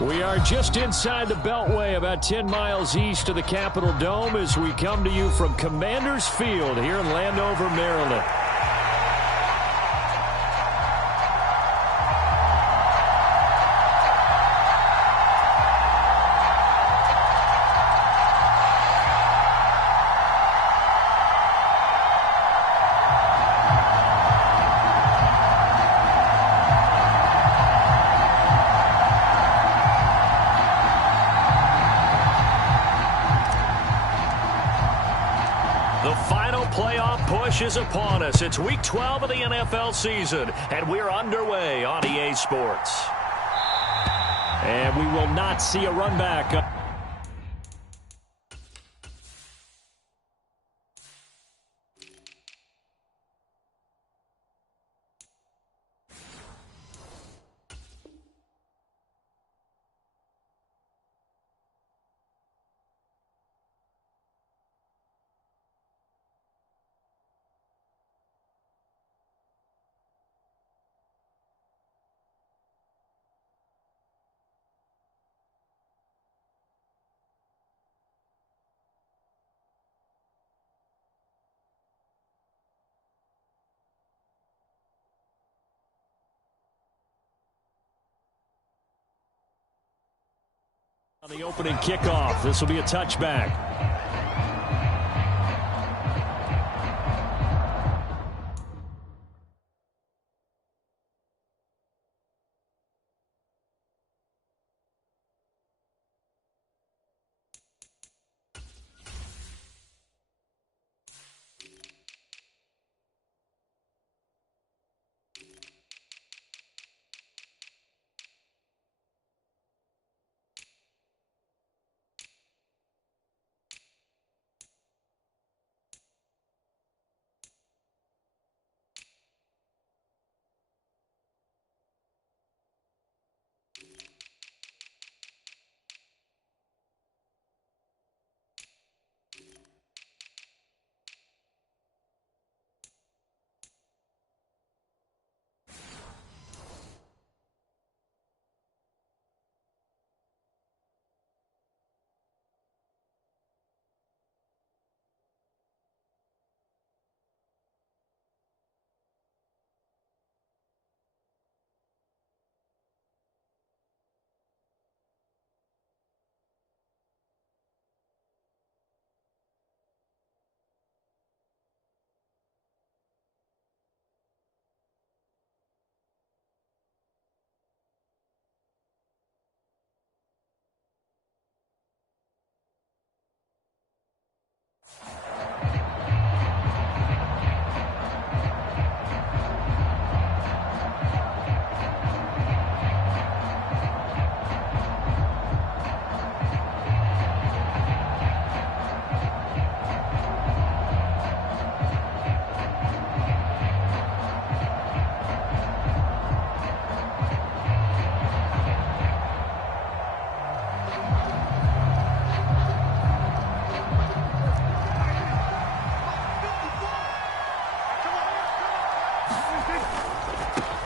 We are just inside the Beltway, about 10 miles east of the Capitol Dome, as we come to you from Commanders Field here in Landover, Maryland. The final playoff push is upon us. It's Week 12 of the NFL season, and we're underway on EA Sports. And we will not see a run back. On the opening kickoff, this will be a touchback.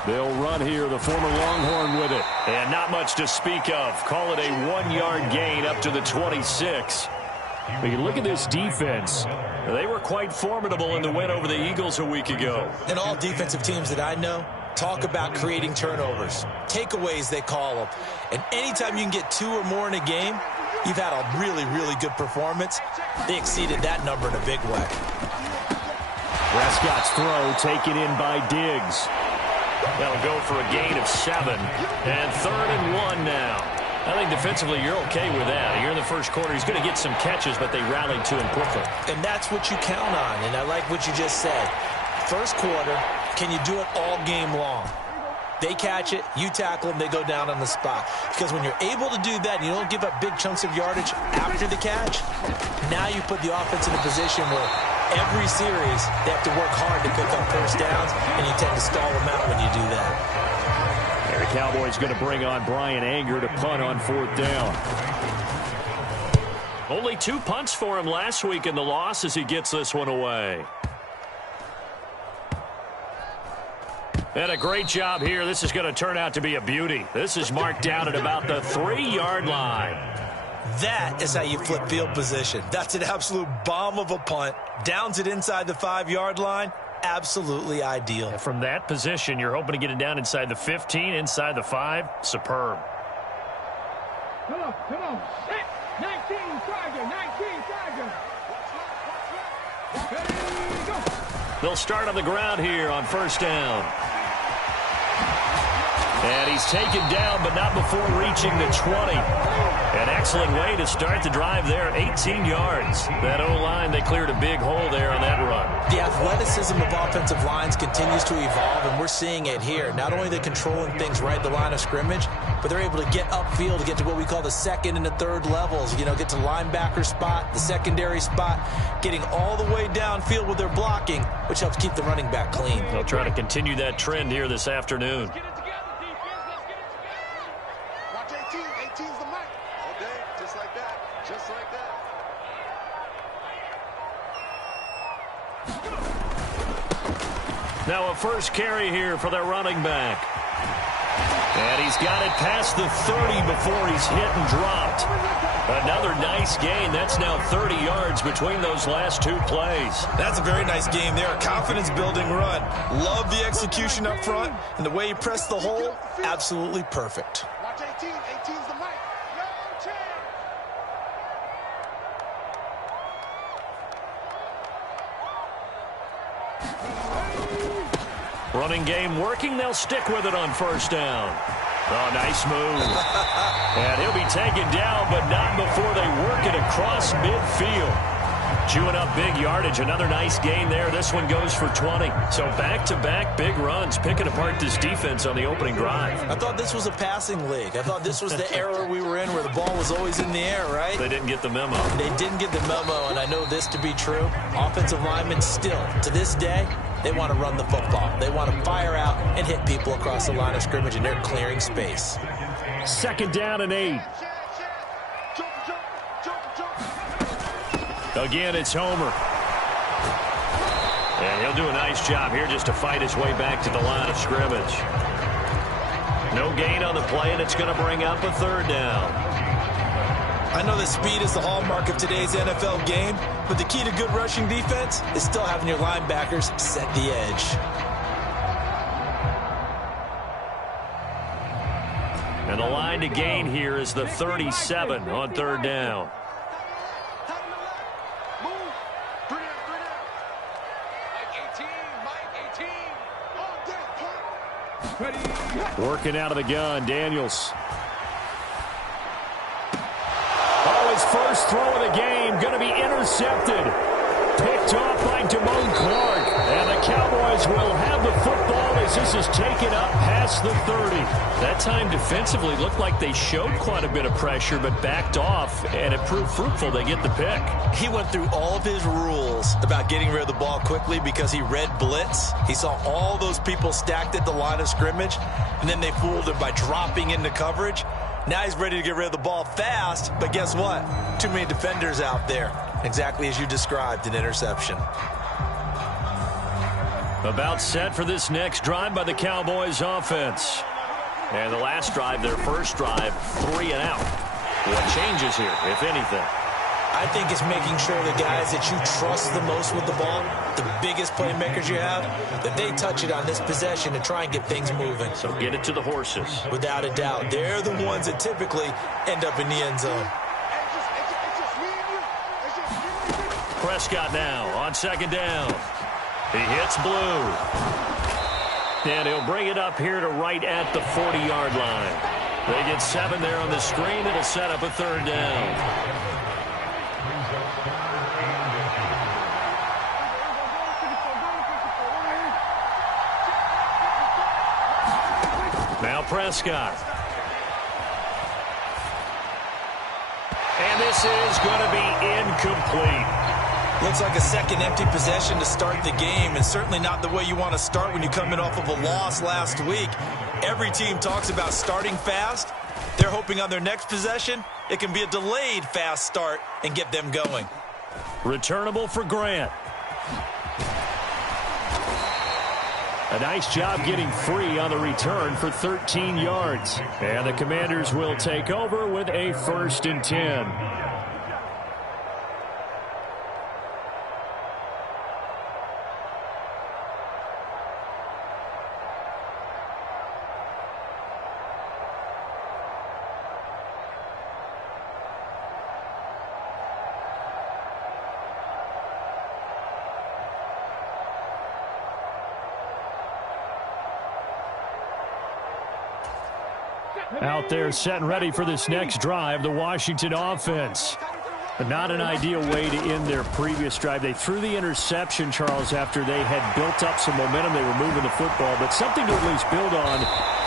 They'll run here, the former Longhorn with it. And not much to speak of. Call it a 1-yard gain up to the 26. But you look at this defense. They were quite formidable in the win over the Eagles a week ago. And all defensive teams that I know talk about creating turnovers. Takeaways, they call them. And anytime you can get 2 or more in a game, you've had a really, really good performance. They exceeded that number in a big way. Prescott's throw taken in by Diggs. That'll go for a gain of 7. And 3rd and 1 now. I think defensively you're okay with that. Here in the first quarter, he's going to get some catches, but they rallied to him quickly. And that's what you count on. And I like what you just said. First quarter, can you do it all game long? They catch it, you tackle them, they go down on the spot. Because when you're able to do that and you don't give up big chunks of yardage after the catch, now you put the offense in a position where every series they have to work hard to pick up first downs, and you tend to stall them out when you do that. And the Cowboys going to bring on Brian Anger to punt on 4th down. Only 2 punts for him last week in the loss as he gets this one away. And a great job here. This is going to turn out to be a beauty. This is marked down at about the 3-yard line. That is how you flip field position. That's an absolute bomb of a punt. Downs it inside the 5-yard line. Absolutely ideal. And from that position, you're hoping to get it down inside the 15, inside the 5. Superb. Come on. Set. 19, Tiger. Ready, go. They'll start on the ground here on first down. And he's taken down, but not before reaching the 20. An excellent way to start the drive there, 18 yards. That O-line, they cleared a big hole there on that run. The athleticism of offensive lines continues to evolve, and we're seeing it here. Not only are they controlling things right at the line of scrimmage, but they're able to get upfield to get to what we call the second and the third levels. You know, get to linebacker spot, the secondary spot, getting all the way downfield with their blocking, which helps keep the running back clean. They'll try to continue that trend here this afternoon. Now a first carry here for their running back. And he's got it past the 30 before he's hit and dropped. Another nice gain. That's now 30 yards between those last 2 plays. That's a very nice game there. A confidence-building run. Love the execution up front. And the way he pressed the hole, absolutely perfect. Watch 18. 18's the mic. No chance. Running game working. They'll stick with it on first down. Oh, nice move. And he'll be taken down, but not before they work it across midfield. Chewing up big yardage. Another nice gain there. This one goes for 20. So back-to-back big runs, picking apart this defense on the opening drive. I thought this was a passing league. I thought this was the era we were in where the ball was always in the air, right? They didn't get the memo. They didn't get the memo, and I know this to be true. Offensive linemen still, to this day, they want to run the football. They want to fire out and hit people across the line of scrimmage, and they're clearing space. Second down and 8. Again, it's Homer. And he'll do a nice job here just to fight his way back to the line of scrimmage. No gain on the play, and it's going to bring up a third down. I know that speed is the hallmark of today's NFL game, but the key to good rushing defense is still having your linebackers set the edge. And the line to gain here is the 37 on third down. Working out of the gun, Daniels. Oh, his first throw of the game going to be intercepted. Picked off by Damone Clark. And the Cowboys will have the football as this is taken up past the 30. That time defensively looked like they showed quite a bit of pressure but backed off, and it proved fruitful. They get the pick. He went through all of his rules about getting rid of the ball quickly because he read blitz. He saw all those people stacked at the line of scrimmage, and then they fooled him by dropping into coverage. Now he's ready to get rid of the ball fast, but guess what? Too many defenders out there. Exactly as you described, an interception. About set for this next drive by the Cowboys offense. And the last drive, their first drive, 3 and out. What changes here, if anything? I think it's making sure the guys that you trust the most with the ball, the biggest playmakers you have, that they touch it on this possession to try and get things moving. So get it to the horses. Without a doubt. They're the ones that typically end up in the end zone. Prescott now on second down. He hits blue. And he'll bring it up here to right at the 40-yard line. They get 7 there on the screen. It'll set up a third down. Now Prescott. And this is going to be incomplete. Looks like a second empty possession to start the game, and certainly not the way you want to start when you come in off of a loss last week. Every team talks about starting fast. They're hoping on their next possession, it can be a delayed fast start and get them going. Returnable for Grant. A nice job getting free on the return for 13 yards. And the Commanders will take over with a 1st and 10. Out there set and ready for this next drive, the Washington offense. But not an ideal way to end their previous drive. They threw the interception, Charles, after they had built up some momentum. They were moving the football, but something to at least build on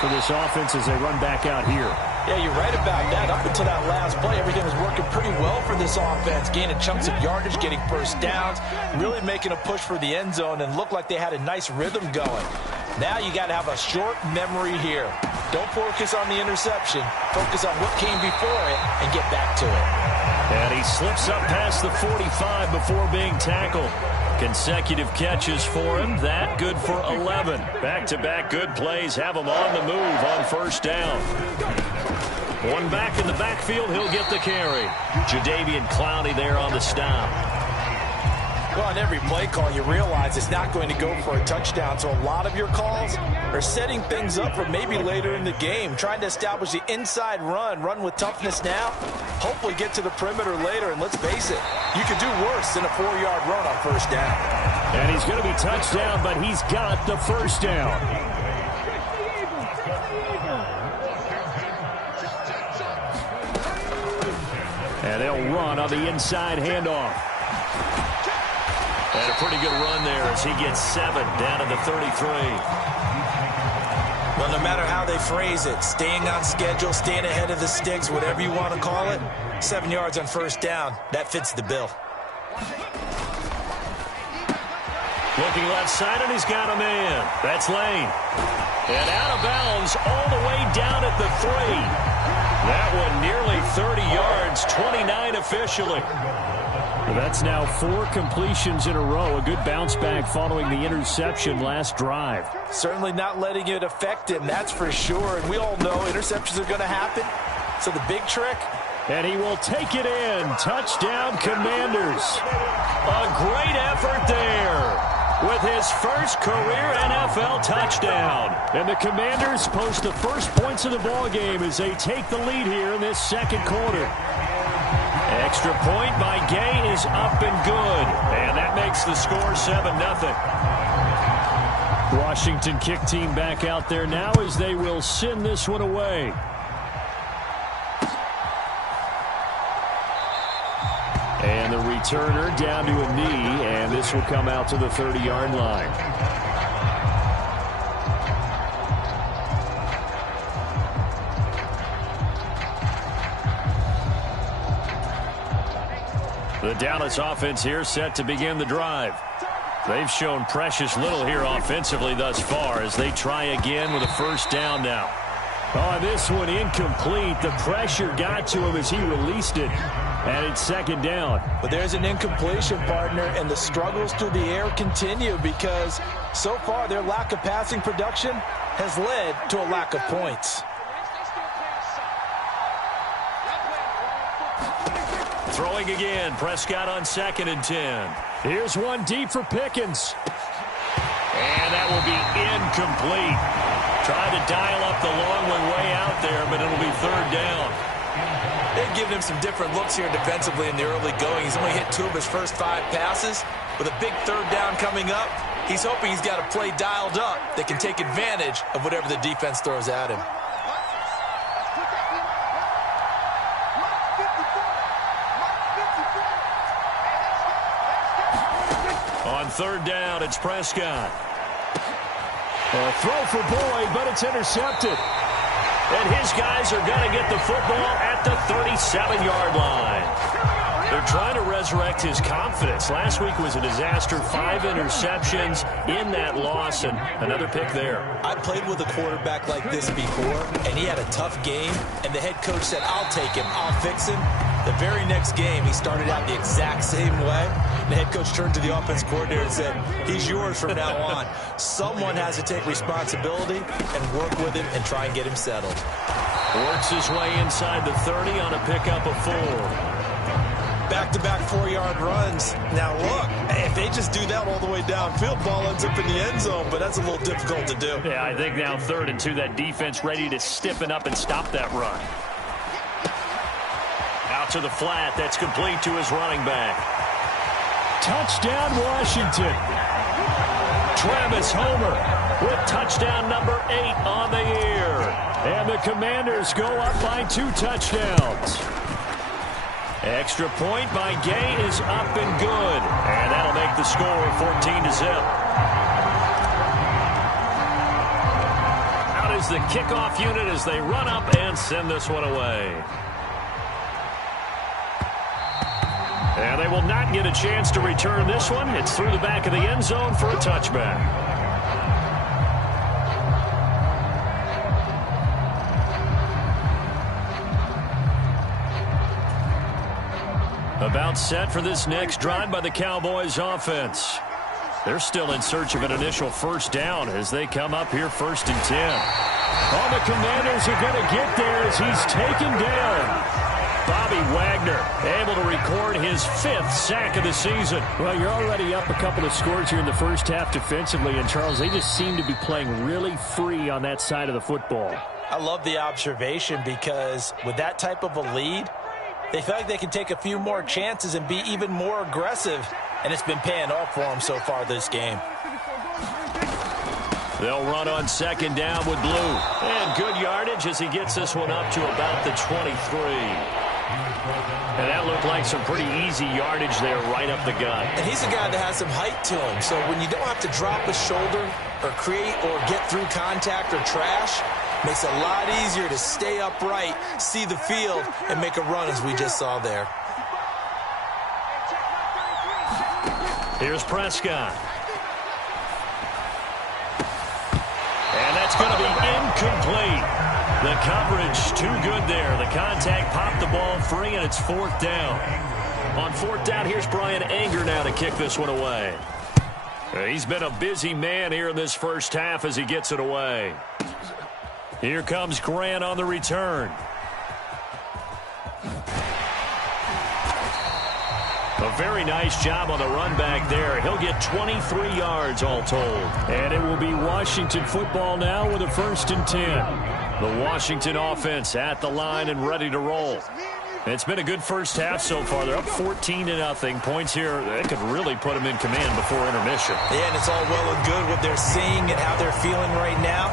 for this offense as they run back out here. Yeah, you're right about that. Up until that last play, everything was working pretty well for this offense, gaining chunks of yardage, getting first downs, really making a push for the end zone, and looked like they had a nice rhythm going. Now you got to have a short memory here. Don't focus on the interception. Focus on what came before it and get back to it. And he slips up past the 45 before being tackled. Consecutive catches for him. That good for 11. Back-to-back good plays have him on the move on 1st down. One back in the backfield. He'll get the carry. Jadeveon Clowney there on the stop. Well, on every play call, you realize it's not going to go for a touchdown. So a lot of your calls are setting things up for maybe later in the game, trying to establish the inside run with toughness now, hopefully get to the perimeter later. And let's face it, you could do worse than a 4-yard run on 1st down. And he's going to be touched down, but he's got the 1st down. And they'll run on the inside handoff. And a pretty good run there as he gets 7 down to the 33. Well, no matter how they phrase it, staying on schedule, staying ahead of the sticks, whatever you want to call it, 7 yards on 1st down, that fits the bill. Looking left side, and he's got a man. That's Lane. And out of bounds all the way down at the 3. That one nearly 30 yards, 29 officially. That's now 4 completions in a row. A good bounce back following the interception last drive. Certainly not letting it affect him, that's for sure. And we all know interceptions are going to happen. So the big trick. And he will take it in. Touchdown, Commanders. A great effort there with his first career NFL touchdown. And the Commanders post the first points of the ballgame as they take the lead here in this 2nd quarter. Extra point by Gay is up and good. And that makes the score 7-0. Washington kick team back out there now as they will send this one away. And the returner down to a knee, and this will come out to the 30-yard line. The Dallas offense here set to begin the drive. They've shown precious little here offensively thus far as they try again with a 1st down now. Oh, this one incomplete. The pressure got to him as he released it. And it's 2nd down. But there's an incompletion, partner, and the struggles through the air continue because so far their lack of passing production has led to a lack of points. Throwing again, Prescott on 2nd and 10. Here's one deep for Pickens. And that will be incomplete. Tried to dial up the long one way out there, but it'll be 3rd down. They've given him some different looks here defensively in the early going. He's only hit 2 of his first 5 passes. With a big 3rd down coming up, he's hoping he's got a play dialed up that can take advantage of whatever the defense throws at him. On 3rd down, it's Prescott. A throw for Boyd, but it's intercepted. And his guys are going to get the football at the 37-yard line. They're trying to resurrect his confidence. Last week was a disaster. 5 interceptions in that loss, and another pick there. I played with a quarterback like this before, and he had a tough game, and the head coach said, I'll take him, I'll fix him. The very next game, he started out the exact same way. The head coach turned to the offense coordinator and said, he's yours from now on. Someone has to take responsibility and work with him and try and get him settled. Works his way inside the 30 on a pickup of 4. Back-to-back 4-yard runs. Now, look, if they just do that all the way downfield, ball ends up in the end zone, but that's a little difficult to do. Yeah, I think now 3rd and 2, that defense ready to stiffen up and stop that run. Out to the flat. That's complete to his running back. Touchdown, Washington. Travis Homer with touchdown number 8 on the year. And the Commanders go up by 2 touchdowns. Extra point by Gay is up and good. And that'll make the score 14-0. Out is the kickoff unit as they run up and send this one away. And they will not get a chance to return this one. It's through the back of the end zone for a touchback. About set for this next drive by the Cowboys offense. They're still in search of an initial first down as they come up here 1st and 10. Oh, the Commanders are going to get there as he's taken down. Bobby Wagner able to record his 5th sack of the season. Well, you're already up a couple of scores here in the first half defensively, and Charles, they just seem to be playing really free on that side of the football. I love the observation because with that type of a lead, they feel like they can take a few more chances and be even more aggressive, and it's been paying off for them so far this game. They'll run on 2nd down with Blue. And good yardage as he gets this one up to about the 23. And that looked like some pretty easy yardage there right up the gut. And he's a guy that has some height to him, so when you don't have to drop a shoulder or create or get through contact or trash, makes it a lot easier to stay upright, see the field, and make a run as we just saw there. Here's Prescott. And that's going to be incomplete. The coverage too good there. The contact popped the ball free, and it's 4th down. On 4th down, here's Brian Anger now to kick this one away. He's been a busy man here in this first half as he gets it away. Here comes Grant on the return. A very nice job on the run back there. He'll get 23 yards all told. And it will be Washington football now with a 1st and 10. The Washington offense at the line and ready to roll. It's been a good first half so far. They're up 14-0. Points here, they could really put them in command before intermission. Yeah, and it's all well and good what they're seeing and how they're feeling right now.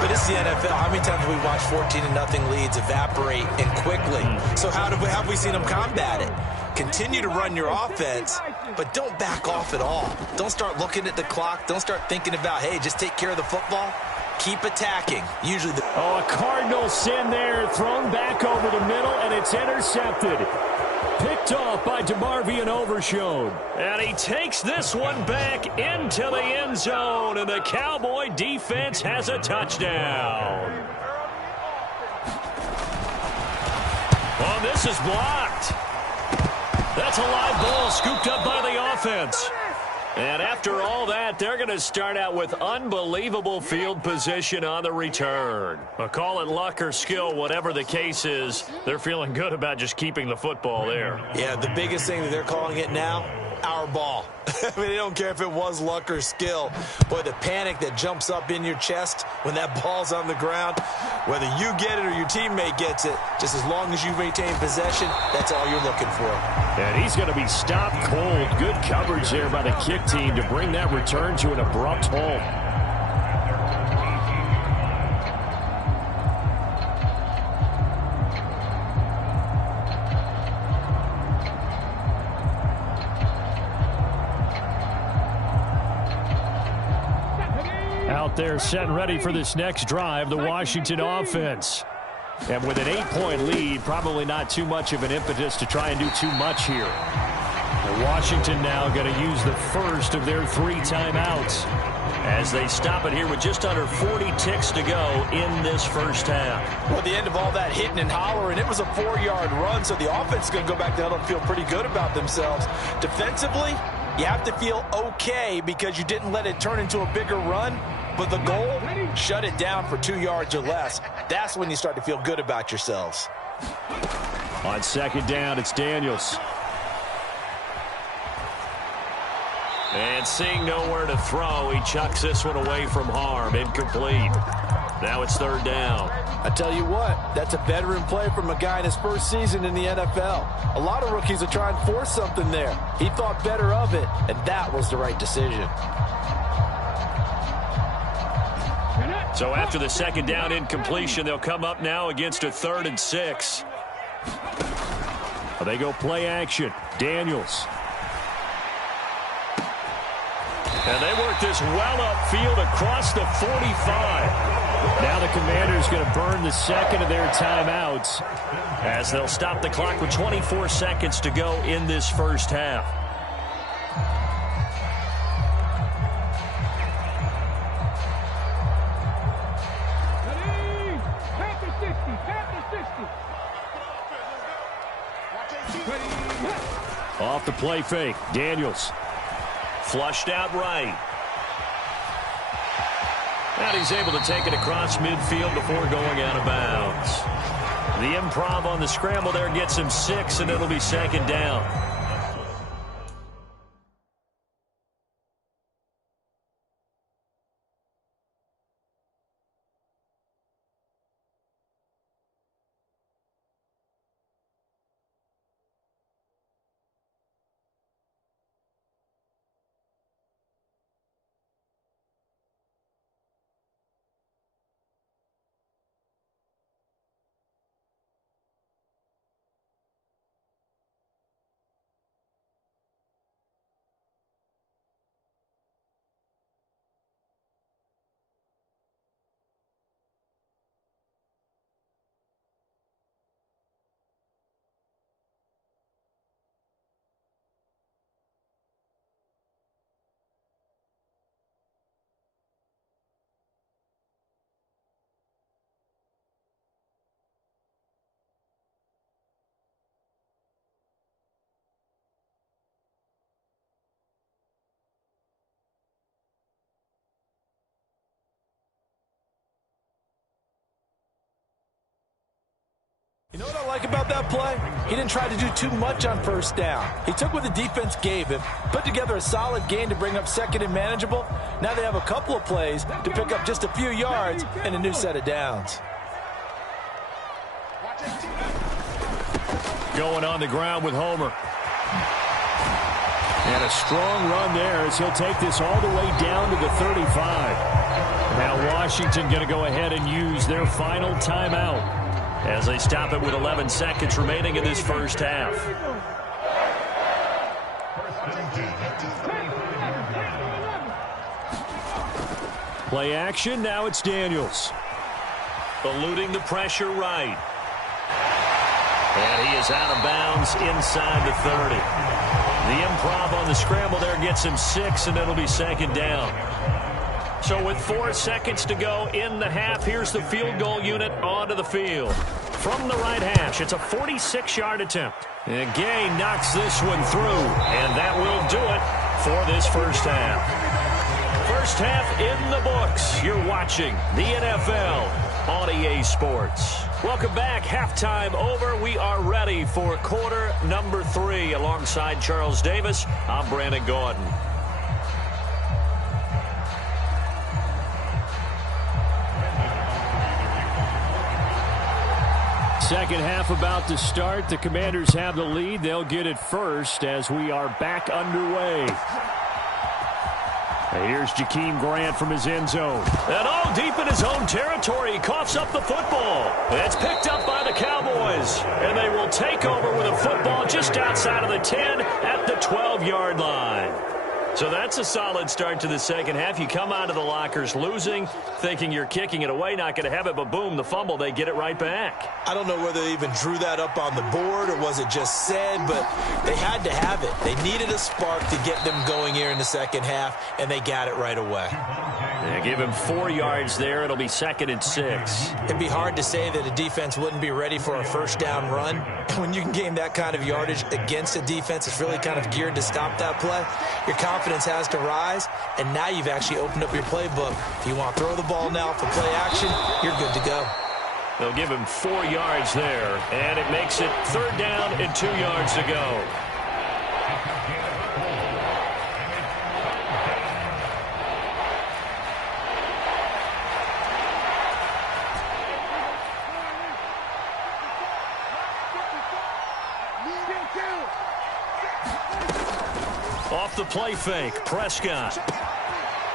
But it's the NFL. How many times have we watched 14-0 leads evaporate and quickly? So how have we seen them combat it? Continue to run your offense, but don't back off at all. Don't start looking at the clock. Don't start thinking about, hey, just take care of the football. Keep attacking. Usually a Cardinal sin there, thrown back over the middle, and it's intercepted. Picked off by DeMarvion Overshown. And he takes this one back into the end zone, and the Cowboy defense has a touchdown. Oh, this is blocked. That's a live ball scooped up by the offense. And after all that, they're going to start out with unbelievable field position on the return. But call it luck or skill, whatever the case is, they're feeling good about just keeping the football there. Yeah, the biggest thing that they're calling it now, our ball. I mean, they don't care if it was luck or skill. Boy, the panic that jumps up in your chest when that ball's on the ground, whether you get it or your teammate gets it, just as long as you maintain possession, that's all you're looking for. And he's going to be stopped cold. Good coverage there by the kick team to bring that return to an abrupt halt. Out there set and ready for this next drive, the Washington offense. And with an 8-point lead, probably not too much of an impetus to try and do too much here. And Washington now going to use the first of their 3 timeouts. as they stop it here with just under 40 ticks to go in this first half. Well, at the end of all that hitting and hollering, it was a 4-yard run, so the offense is going to go back to huddle and feel pretty good about themselves. Defensively, you have to feel okay because you didn't let it turn into a bigger run, but the goal, shut it down for 2 yards or less. That's when you start to feel good about yourselves. On second down, it's Daniels. And seeing nowhere to throw, he chucks this one away from harm. Incomplete. Now it's third down. I tell you what, that's a veteran play from a guy in his first season in the NFL. A lot of rookies are trying to force something there. He thought better of it, and that was the right decision. So after the second down incompletion, they'll come up now against a 3rd and 6. They go play action. Daniels. And they work this well upfield across the 45. Now the Commanders going to burn the second of their timeouts as they'll stop the clock with 24 seconds to go in this first half. Off the play fake. Daniels. Flushed out right. And he's able to take it across midfield before going out of bounds. The improv on the scramble there gets him 6, and it'll be second down. You know what I like about that play? He didn't try to do too much on first down. He took what the defense gave him, put together a solid gain to bring up second and manageable. Now they have a couple of plays to pick up just a few yards and a new set of downs. Going on the ground with Homer. And a strong run there as he'll take this all the way down to the 35. Now Washington going to go ahead and use their final timeout as they stop it with 11 seconds remaining in this first half. Play action, now it's Daniels. Eluding the pressure right. And he is out of bounds inside the 30. The improv on the scramble there gets him 6, and it'll be second down. So with 4 seconds to go in the half, here's the field goal unit onto the field. From the right hash, it's a 46-yard attempt. And Gay knocks this one through, and that will do it for this first half. First half in the books. You're watching the NFL on EA Sports. Welcome back. Halftime over. We are ready for quarter number 3. Alongside Charles Davis, I'm Brandon Gordon. Second half about to start. The Commanders have the lead. They'll get it first as we are back underway. Here's Jakeem Grant from his end zone. And all deep in his own territory. He coughs up the football. It's picked up by the Cowboys. And they will take over with a football just outside of the 10 at the 12-yard line. So that's a solid start to the second half. You come out of the lockers losing, thinking you're kicking it away, not going to have it, but boom, the fumble, they get it right back. I don't know whether they even drew that up on the board or was it just said, but they had to have it. They needed a spark to get them going here in the second half, and they got it right away. They give him 4 yards there. It'll be 2nd and 6. It'd be hard to say that a defense wouldn't be ready for a first down run. When you can gain that kind of yardage against a defense, it's really kind of geared to stop that play. Your confidence has to rise, and now you've actually opened up your playbook. If you want to throw the ball now for play action, you're good to go. They'll give him 4 yards there, and it makes it 3rd down and 2 yards to go. Off the play fake, Prescott.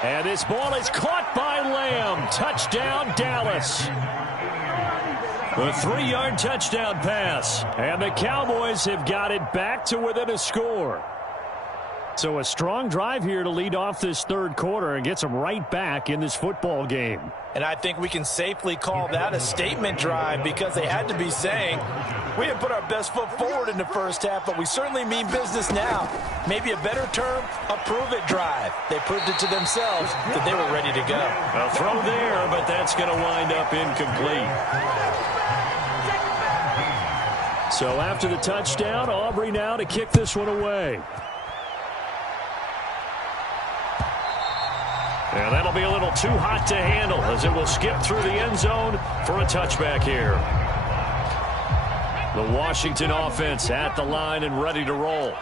And this ball is caught by Lamb. Touchdown, Dallas. A 3-yard touchdown pass. And the Cowboys have got it back to within a score. So a strong drive here to lead off this third quarter and gets them right back in this football game. And I think we can safely call that a statement drive because they had to be saying, we didn't put our best foot forward in the first half, but we certainly mean business now. Maybe a better term, a prove-it drive. They proved it to themselves that they were ready to go. A throw there, but that's going to wind up incomplete. So after the touchdown, Aubrey now to kick this one away. And that'll be a little too hot to handle as it will skip through the end zone for a touchback here. The Washington offense at the line and ready to roll.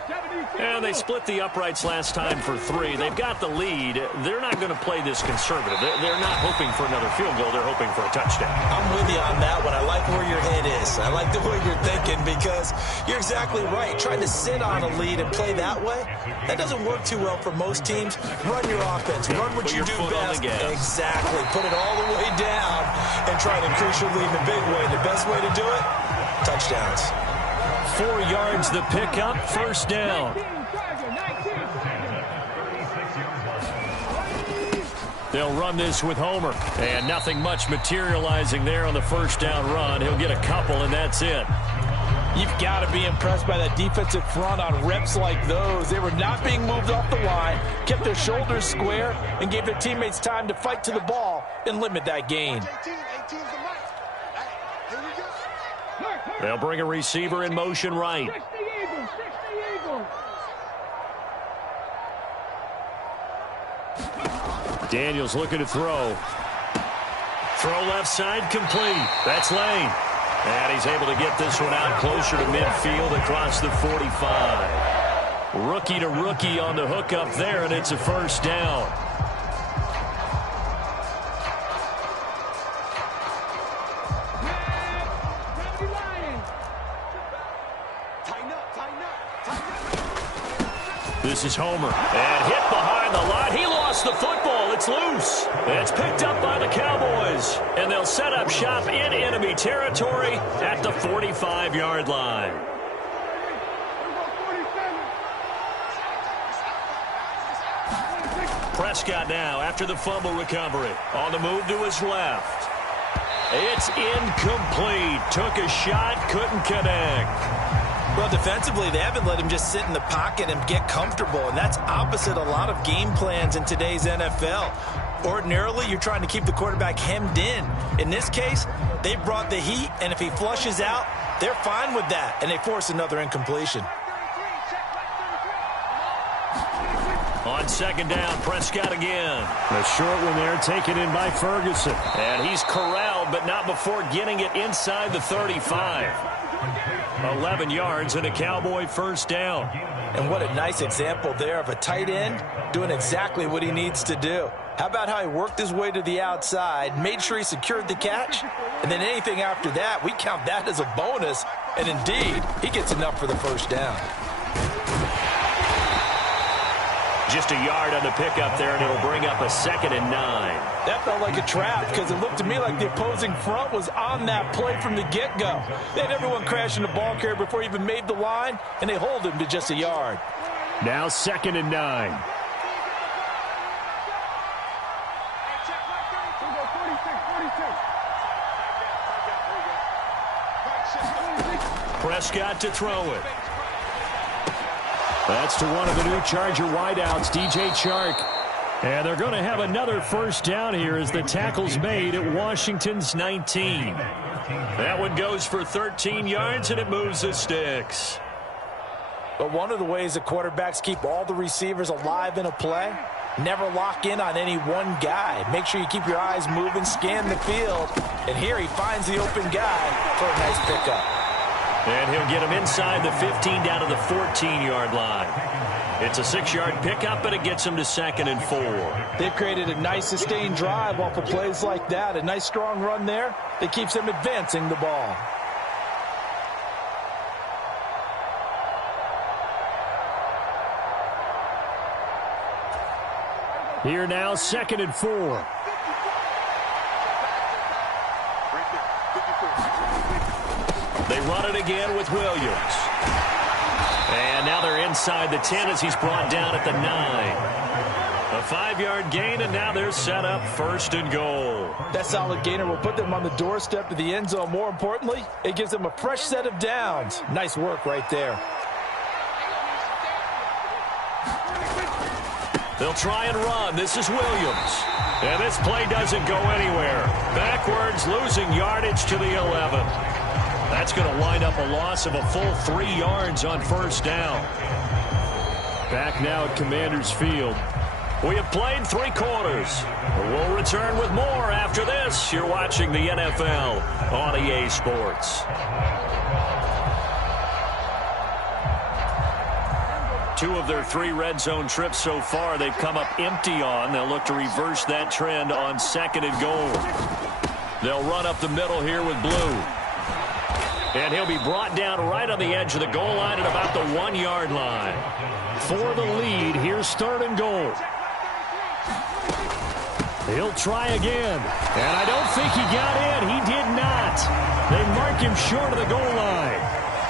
And they split the uprights last time for 3. They've got the lead. They're not going to play this conservative. They're not hoping for another field goal. They're hoping for a touchdown. I'm with you on that one. I like where your head is. I like the way you're thinking because you're exactly right. Trying to sit on a lead and play that way, that doesn't work too well for most teams. Run your offense. Run what you do best. Exactly. Put it all the way down and try to increase your lead in a big way. The best way to do it, touchdowns. 4 yards the pickup, first down. They'll run this with Homer. And nothing much materializing there on the first down run. He'll get a couple, and that's it. You've got to be impressed by that defensive front on reps like those. They were not being moved off the line, kept their shoulders square, and gave their teammates time to fight to the ball and limit that gain. They'll bring a receiver in motion right. Daniels looking to throw. Throw left side complete. That's Lane. And he's able to get this one out closer to midfield across the 45. Rookie to rookie on the hookup there, and it's a first down. This is Homer, and hit behind the line. He lost the football. It's loose. It's picked up by the Cowboys, and they'll set up shop in enemy territory at the 45-yard line. Prescott now after the fumble recovery. On the move to his left. It's incomplete. Took a shot, couldn't connect. Well, defensively, they haven't let him just sit in the pocket and get comfortable, and that's opposite a lot of game plans in today's NFL. Ordinarily, you're trying to keep the quarterback hemmed in. In this case, they brought the heat, and if he flushes out, they're fine with that, and they force another incompletion. On second down, Prescott again. The short one there taken in by Ferguson. And he's corralled, but not before getting it inside the 35. 11 yards and a Cowboy first down. And what a nice example there of a tight end doing exactly what he needs to do. How about how he worked his way to the outside, made sure he secured the catch, and then anything after that, we count that as a bonus. And indeed, he gets enough for the first down. Just a yard on the pickup there, and it'll bring up a 2nd and 9. That felt like a trap because it looked to me like the opposing front was on that play from the get-go. They had everyone crashing the ball carrier before he even made the line, and they hold him to just a yard. Now 2nd and 9. Prescott to throw it. That's to one of the new Charger wideouts, DJ Chark. And they're going to have another first down here as the tackle's made at Washington's 19. That one goes for 13 yards, and it moves the sticks. But one of the ways the quarterbacks keep all the receivers alive in a play, never lock in on any one guy. Make sure you keep your eyes moving, scan the field. And here he finds the open guy for a nice pickup. And he'll get him inside the 15 down to the 14-yard line. It's a 6-yard pickup, but it gets him to 2nd and 4. They've created a nice sustained drive off of plays like that. A nice strong run there that keeps them advancing the ball. Here now, 2nd and 4. They run it again with Williams. And now they're inside the 10 as he's brought down at the 9. A 5-yard gain, and now they're set up 1st and goal. That solid gainer will put them on the doorstep of the end zone. More importantly, it gives them a fresh set of downs. Nice work right there. They'll try and run. This is Williams. And this play doesn't go anywhere. Backwards, losing yardage to the 11. That's going to wind up a loss of a full 3 yards on 1st down. Back now at Commander's Field. We have played 3 quarters. We'll return with more after this. You're watching the NFL on EA Sports. 2 of their 3 red zone trips so far they've come up empty on. They'll look to reverse that trend on 2nd and goal. They'll run up the middle here with Blue. And he'll be brought down right on the edge of the goal line at about the 1-yard line. For the lead, here's 3rd and goal. He'll try again. And I don't think he got in. He did not. They mark him short of the goal line.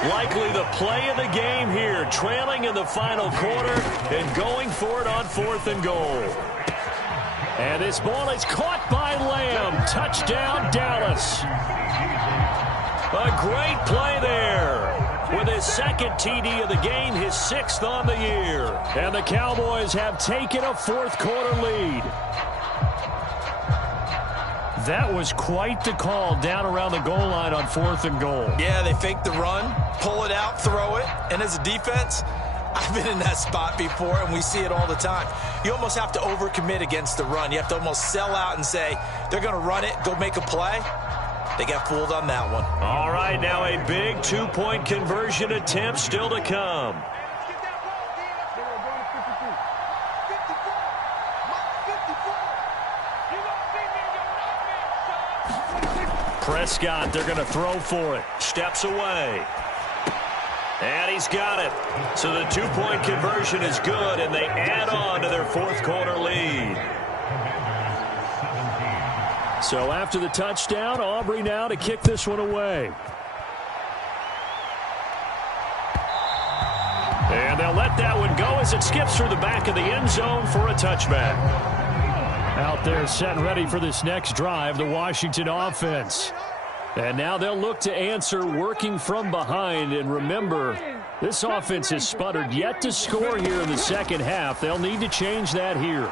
Likely the play of the game here, trailing in the final quarter and going for it on 4th and goal. And this ball is caught by Lamb. Touchdown, Dallas. A great play there. With his 2nd TD of the game, his 6th on the year. And the Cowboys have taken a 4th quarter lead. That was quite the call down around the goal line on 4th and goal. Yeah, they fake the run, pull it out, throw it. And as a defense, I've been in that spot before, and we see it all the time. You almost have to overcommit against the run. You have to almost sell out and say, they're going to run it, go make a play. They got fooled on that one. All right, now a big 2-point conversion attempt still to come. Prescott, they're going to throw for it. Steps away. And he's got it. So the 2-point conversion is good, and they add on to their 4th quarter lead. So after the touchdown, Aubrey now to kick this one away. And they'll let that one go as it skips through the back of the end zone for a touchback. Out there set and ready for this next drive, the Washington offense. And now they'll look to answer working from behind. And remember, this offense has sputtered yet to score here in the 2nd half. They'll need to change that here.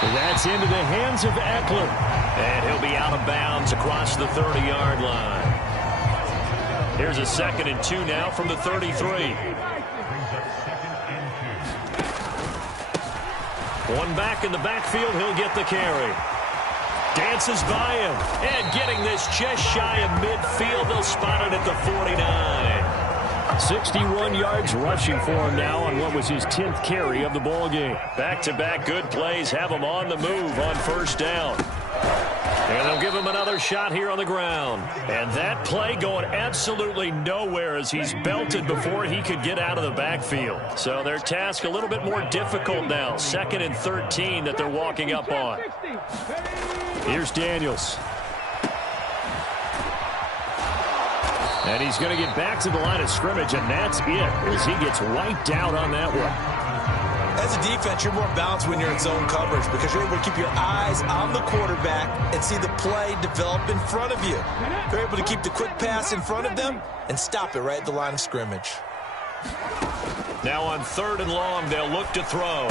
That's into the hands of Eckler. And he'll be out of bounds across the 30-yard line. Here's a 2nd and 2 now from the 33. One back in the backfield, he'll get the carry. Dances by him, and getting this just shy of midfield. They'll spot it at the 49. 61 yards rushing for him now on what was his 10th carry of the ball game. Back-to-back good plays have him on the move on 1st down. And they'll give him another shot here on the ground. And that play going absolutely nowhere as he's belted before he could get out of the backfield. So their task a little bit more difficult now. 2nd and 13 that they're walking up on. Here's Daniels. And he's going to get back to the line of scrimmage, and that's it as he gets wiped out on that one. As a defense, you're more balanced when you're in zone coverage because you're able to keep your eyes on the quarterback and see the play develop in front of you. You're able to keep the quick pass in front of them and stop it right at the line of scrimmage. Now on 3rd and long, they'll look to throw.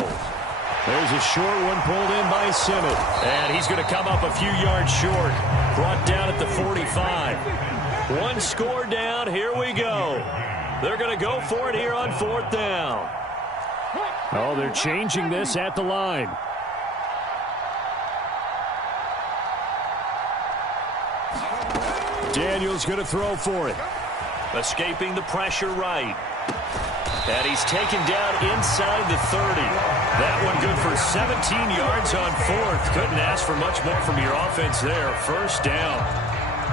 There's a short one pulled in by Simmons. And he's going to come up a few yards short. Brought down at the 45. One score down. Here we go. They're going to go for it here on 4th down. Oh, they're changing this at the line. Daniel's going to throw for it. Escaping the pressure right. And he's taken down inside the 30. That one good for 17 yards on 4th. Couldn't ask for much more from your offense there. 1st down.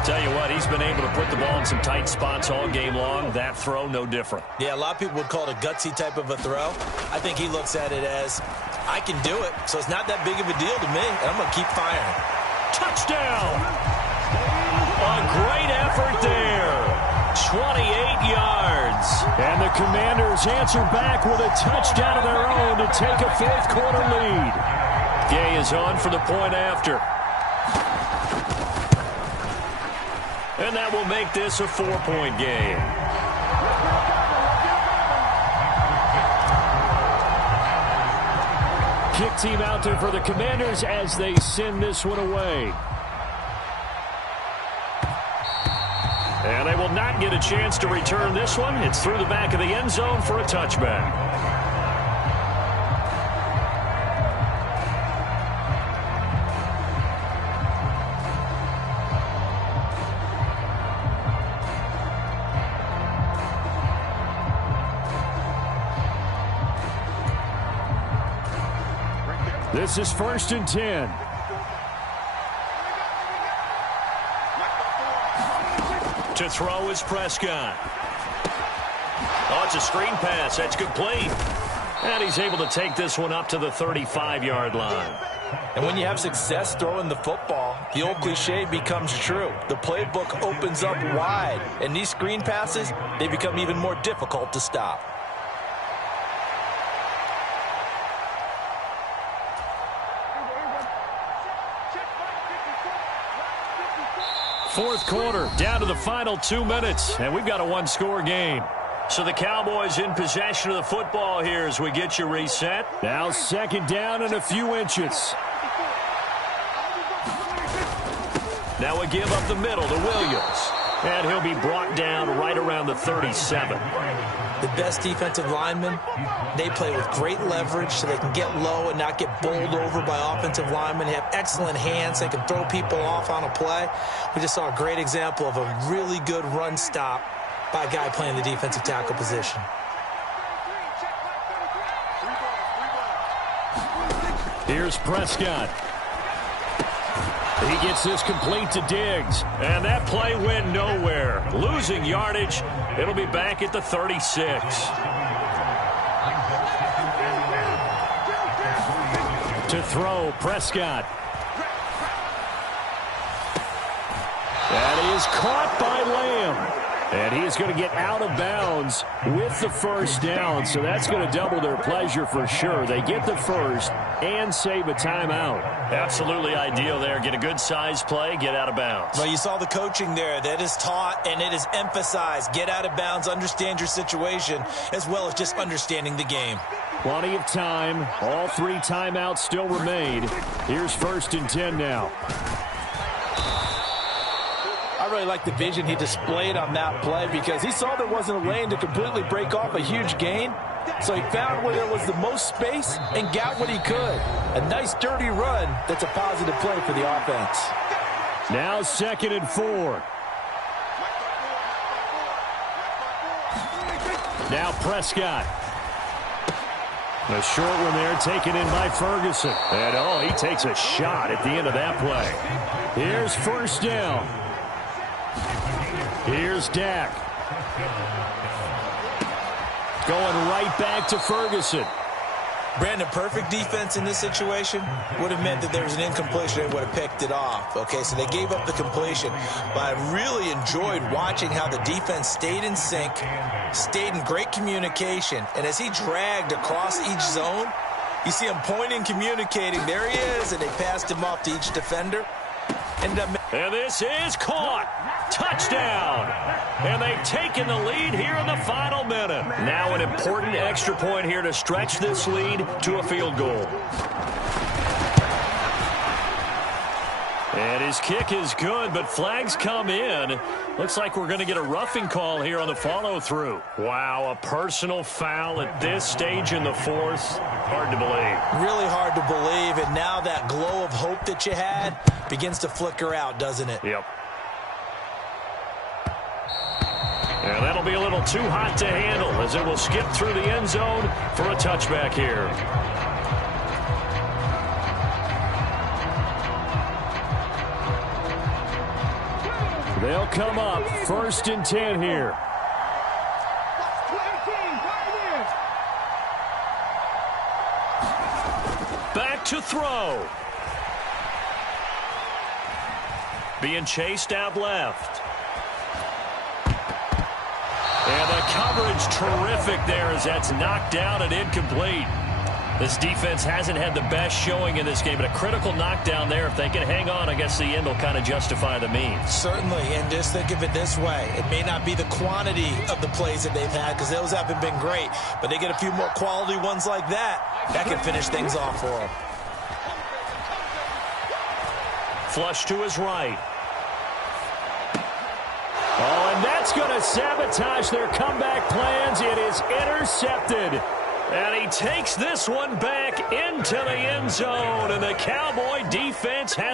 Tell you what, he's been able to put the ball in some tight spots all game long. That throw, no different. Yeah, a lot of people would call it a gutsy type of a throw. I think he looks at it as, I can do it, so it's not that big of a deal to me, and I'm going to keep firing. Touchdown! A great effort there. 28 yards. And the Commanders answer back with a touchdown of their own to take a 4th quarter lead. Gay is on for the point after. And that will make this a 4-point game. Kick team out there for the Commanders as they send this one away. And they will not get a chance to return this one. It's through the back of the end zone for a touchback. This is 1st and 10. To throw is Prescott. Oh, it's a screen pass. That's complete. And he's able to take this one up to the 35-yard line. And when you have success throwing the football, the old cliche becomes true. The playbook opens up wide. And these screen passes, they become even more difficult to stop. 4th quarter, down to the final 2 minutes, and we've got a one-score game. So the Cowboys in possession of the football here as we get you reset. Now 2nd down and a few inches. Now a give up the middle to Williams. And he'll be brought down right around the 37. The best defensive linemen, they play with great leverage so they can get low and not get bowled over by offensive linemen. They have excellent hands. They can throw people off on a play. We just saw a great example of a really good run stop by a guy playing the defensive tackle position. Here's Prescott. He gets this complete to Diggs. And that play went nowhere. Losing yardage. It'll be back at the 36. To throw, Prescott. That is caught by Lamb. And he's going to get out of bounds with the 1st down. So that's going to double their pleasure for sure. They get the 1st and save a timeout. Absolutely ideal there. Get a good size play, get out of bounds. Well, you saw the coaching there. That is taught and it is emphasized. Get out of bounds, understand your situation, as well as just understanding the game. Plenty of time. All 3 timeouts still remain. Here's 1st and 10 now. I really like the vision he displayed on that play because he saw there wasn't a lane to completely break off a huge gain. So he found where there was the most space and got what he could. A nice dirty run that's a positive play for the offense. Now 2nd and 4. Now Prescott. A short one there taken in by Ferguson. And oh, he takes a shot at the end of that play. Here's 1st down. Here's Dak. Going right back to Ferguson. Brandon, perfect defense in this situation would have meant that there was an incompletion and would have picked it off. Okay, so they gave up the completion. But I really enjoyed watching how the defense stayed in sync, stayed in great communication. And as he dragged across each zone, You see him pointing, communicating. There he is, and they passed him off to each defender. And this is caught. Touchdown. And they've taken the lead here in the final minute. Now an important extra point here to stretch this lead to a field goal. And his kick is good, but flags come in. Looks like we're going to get a roughing call here on the follow-through. Wow, a personal foul at this stage in the fourth. Hard to believe. Really hard to believe, and now that glow of hope that you had begins to flicker out, doesn't it? Yep. And that'll be a little too hot to handle as it will skip through the end zone for a touchback here. They'll come up 1st and 10 here. Back to throw. Being chased out left. And the coverage terrific there as that's knocked down and incomplete. This defense hasn't had the best showing in this game, but a critical knockdown there. If they can hang on, I guess the end will kind of justify the means. Certainly, and just think of it this way. It may not be the quantity of the plays that they've had because those haven't been great, but they get a few more quality ones like that. That can finish things off for them. Flush to his right. Oh, and that's going to sabotage their comeback plans. It is intercepted. And he takes this one back into the end zone, and the Cowboy defense has